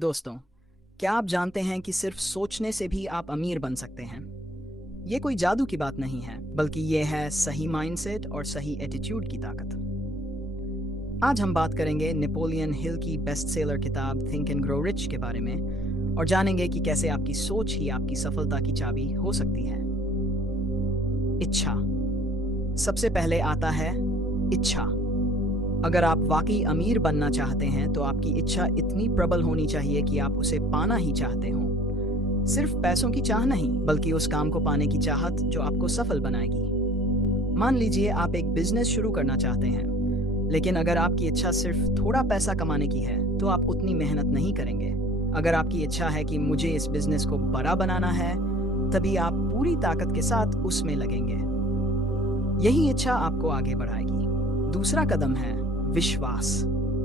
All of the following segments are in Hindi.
दोस्तों, क्या आप जानते हैं कि सिर्फ सोचने से भी आप अमीर बन सकते हैं? ये कोई जादू की बात नहीं है, बल्कि ये है सही माइंडसेट और सही एटीट्यूड की ताकत। आज हम बात करेंगे नेपोलियन हिल की बेस्ट सेलर किताब थिंक एंड ग्रो रिच के बारे में और जानेंगे कि कैसे आपकी सोच ही आपकी सफलता की चाबी हो सकती है। इच्छा। सबसे पहले आता है इच्छा। अगर आप वाकई अमीर बनना चाहते हैं तो आपकी इच्छा इतनी प्रबल होनी चाहिए कि आप उसे पाना ही चाहते हो। सिर्फ पैसों की चाह नहीं, बल्कि उस काम को पाने की चाहत जो आपको सफल बनाएगी। मान लीजिए आप एक बिजनेस शुरू करना चाहते हैं, लेकिन अगर आपकी इच्छा सिर्फ थोड़ा पैसा कमाने की है तो आप उतनी मेहनत नहीं करेंगे। अगर आपकी इच्छा है कि मुझे इस बिजनेस को बड़ा बनाना है, तभी आप पूरी ताकत के साथ उसमें लगेंगे। यही इच्छा आपको आगे बढ़ाएगी। दूसरा कदम है विश्वास।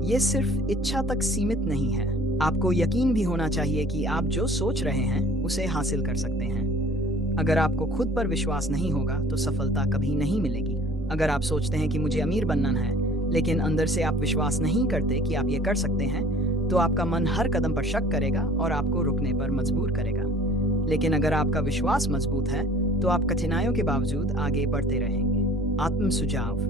ये सिर्फ इच्छा तक सीमित नहीं है, आपको यकीन भी होना चाहिए कि आप जो सोच रहे हैं उसे हासिल कर सकते हैं। अगर आपको खुद पर विश्वास नहीं होगा तो सफलता कभी नहीं मिलेगी। अगर आप सोचते हैं कि मुझे अमीर बनना है, लेकिन अंदर से आप विश्वास नहीं करते कि आप ये कर सकते हैं, तो आपका मन हर कदम पर शक करेगा और आपको रुकने पर मजबूर करेगा। लेकिन अगर आपका विश्वास मजबूत है तो आप कठिनाइयों के बावजूद आगे बढ़ते रहेंगे। आत्म सुझाव।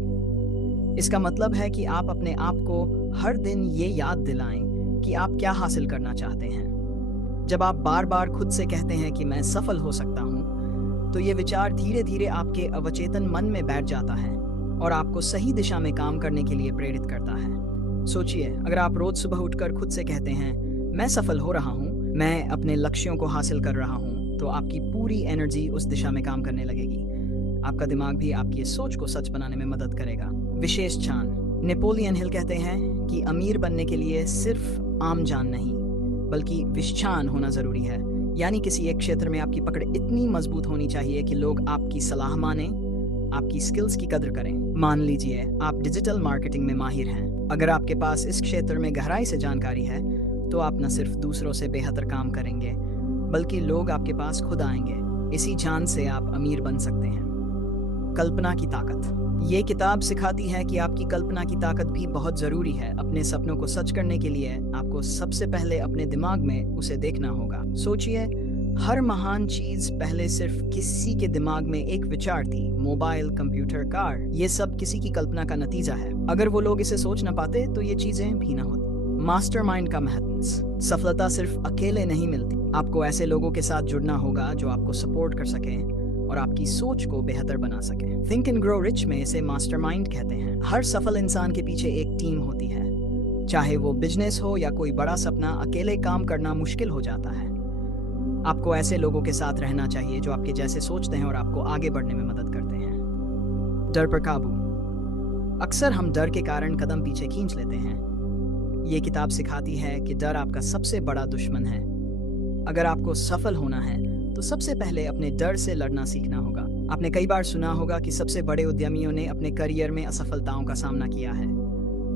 इसका मतलब है कि आप अपने आप को हर दिन ये याद दिलाएं कि आप क्या हासिल करना चाहते हैं। जब आप बार बार खुद से कहते हैं कि मैं सफल हो सकता हूं, तो ये विचार धीरे धीरे आपके अवचेतन मन में बैठ जाता है और आपको सही दिशा में काम करने के लिए प्रेरित करता है। सोचिए, अगर आप रोज सुबह उठकर खुद से कहते हैं मैं सफल हो रहा हूं, मैं अपने लक्ष्यों को हासिल कर रहा हूं, तो आपकी पूरी एनर्जी उस दिशा में काम करने लगेगी। आपका दिमाग भी आपकी इस सोच को सच बनाने में मदद करेगा। विशेष जान। नेपोलियन हिल कहते हैं कि अमीर बनने के लिए सिर्फ आम जान नहीं, बल्कि विश्वान होना जरूरी है। यानी किसी एक क्षेत्र में आपकी पकड़ इतनी मजबूत होनी चाहिए कि लोग आपकी सलाह माने, आपकी स्किल्स की कदर करें। मान लीजिए आप डिजिटल मार्केटिंग में माहिर हैं। अगर आपके पास इस क्षेत्र में गहराई से जानकारी है, तो आप न सिर्फ दूसरों से बेहतर काम करेंगे, बल्कि लोग आपके पास खुद आएंगे। इसी जान से आप अमीर बन सकते हैं। कल्पना की ताकत। ये किताब सिखाती है कि आपकी कल्पना की ताकत भी बहुत जरूरी है। अपने सपनों को सच करने के लिए आपको सबसे पहले अपने दिमाग में उसे देखना होगा। सोचिए, हर महान चीज पहले सिर्फ किसी के दिमाग में एक विचार थी। मोबाइल, कंप्यूटर, कार, ये सब किसी की कल्पना का नतीजा है। अगर वो लोग इसे सोच ना पाते तो ये चीजें भी ना होती। मास्टरमाइंड का महत्व। सफलता सिर्फ अकेले नहीं मिलती, आपको ऐसे लोगों के साथ जुड़ना होगा जो आपको सपोर्ट कर सकें और आपकी सोच को बेहतर बना सके। थिंक एंड ग्रो रिच में इसे मास्टरमाइंड कहते हैं। हर सफल इंसान के पीछे एक टीम होती है। चाहे वो बिजनेस हो या कोई बड़ा सपना, अकेले काम करना मुश्किल हो जाता है। आपको ऐसे लोगों के साथ रहना चाहिए जो आपके जैसे सोचते हैं और आपको आगे बढ़ने में मदद करते हैं। डर पर काबू। अक्सर हम डर के कारण कदम पीछे खींच लेते हैं। ये किताब सिखाती है कि डर आपका सबसे बड़ा दुश्मन है। अगर आपको सफल होना है तो सबसे पहले अपने डर से लड़ना सीखना होगा। आपने कई बार सुना होगा कि सबसे बड़े उद्यमियों ने अपने करियर में असफलताओं का सामना किया है।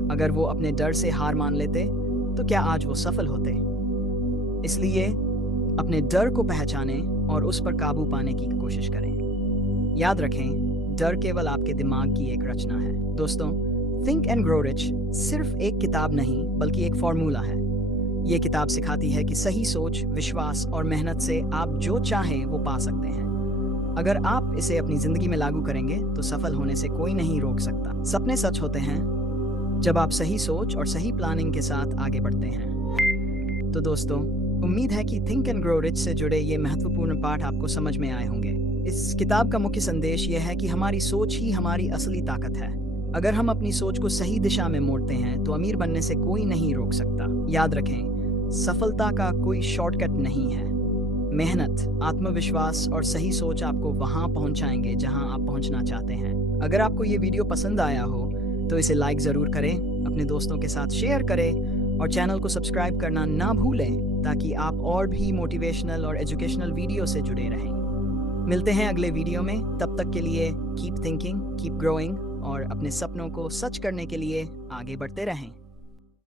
अगर वो अपने डर से हार मान लेते तो क्या आज वो सफल होते? इसलिए अपने डर को पहचानें और उस पर काबू पाने की कोशिश करें। याद रखें, डर केवल आपके दिमाग की एक रचना है। दोस्तों, थिंक एंड ग्रो रिच सिर्फ एक किताब नहीं, बल्कि एक फॉर्मूला है। ये किताब सिखाती है कि सही सोच, विश्वास और मेहनत से आप जो चाहें वो पा सकते हैं। अगर आप इसे अपनी जिंदगी में लागू करेंगे तो सफल होने से कोई नहीं रोक सकता। सपने सच होते हैं जब आप सही सोच और सही प्लानिंग के साथ आगे बढ़ते हैं। तो दोस्तों, उम्मीद है कि थिंक एंड ग्रो रिच से जुड़े ये महत्वपूर्ण पाठ आपको समझ में आए होंगे। इस किताब का मुख्य संदेश ये है कि हमारी सोच ही हमारी असली ताकत है। अगर हम अपनी सोच को सही दिशा में मोड़ते हैं तो अमीर बनने से कोई नहीं रोक सकता। याद रखें, सफलता का कोई शॉर्टकट नहीं है। मेहनत, आत्मविश्वास और सही सोच आपको वहां पहुंचाएंगे जहां आप पहुंचना चाहते हैं। अगर आपको ये वीडियो पसंद आया हो तो इसे लाइक जरूर करें, अपने दोस्तों के साथ शेयर करें और चैनल को सब्सक्राइब करना ना भूलें, ताकि आप और भी मोटिवेशनल और एजुकेशनल वीडियो से जुड़े रहें। मिलते हैं अगले वीडियो में। तब तक के लिए कीप थिंकिंग, कीप ग्रोइंग और अपने सपनों को सच करने के लिए आगे बढ़ते रहें।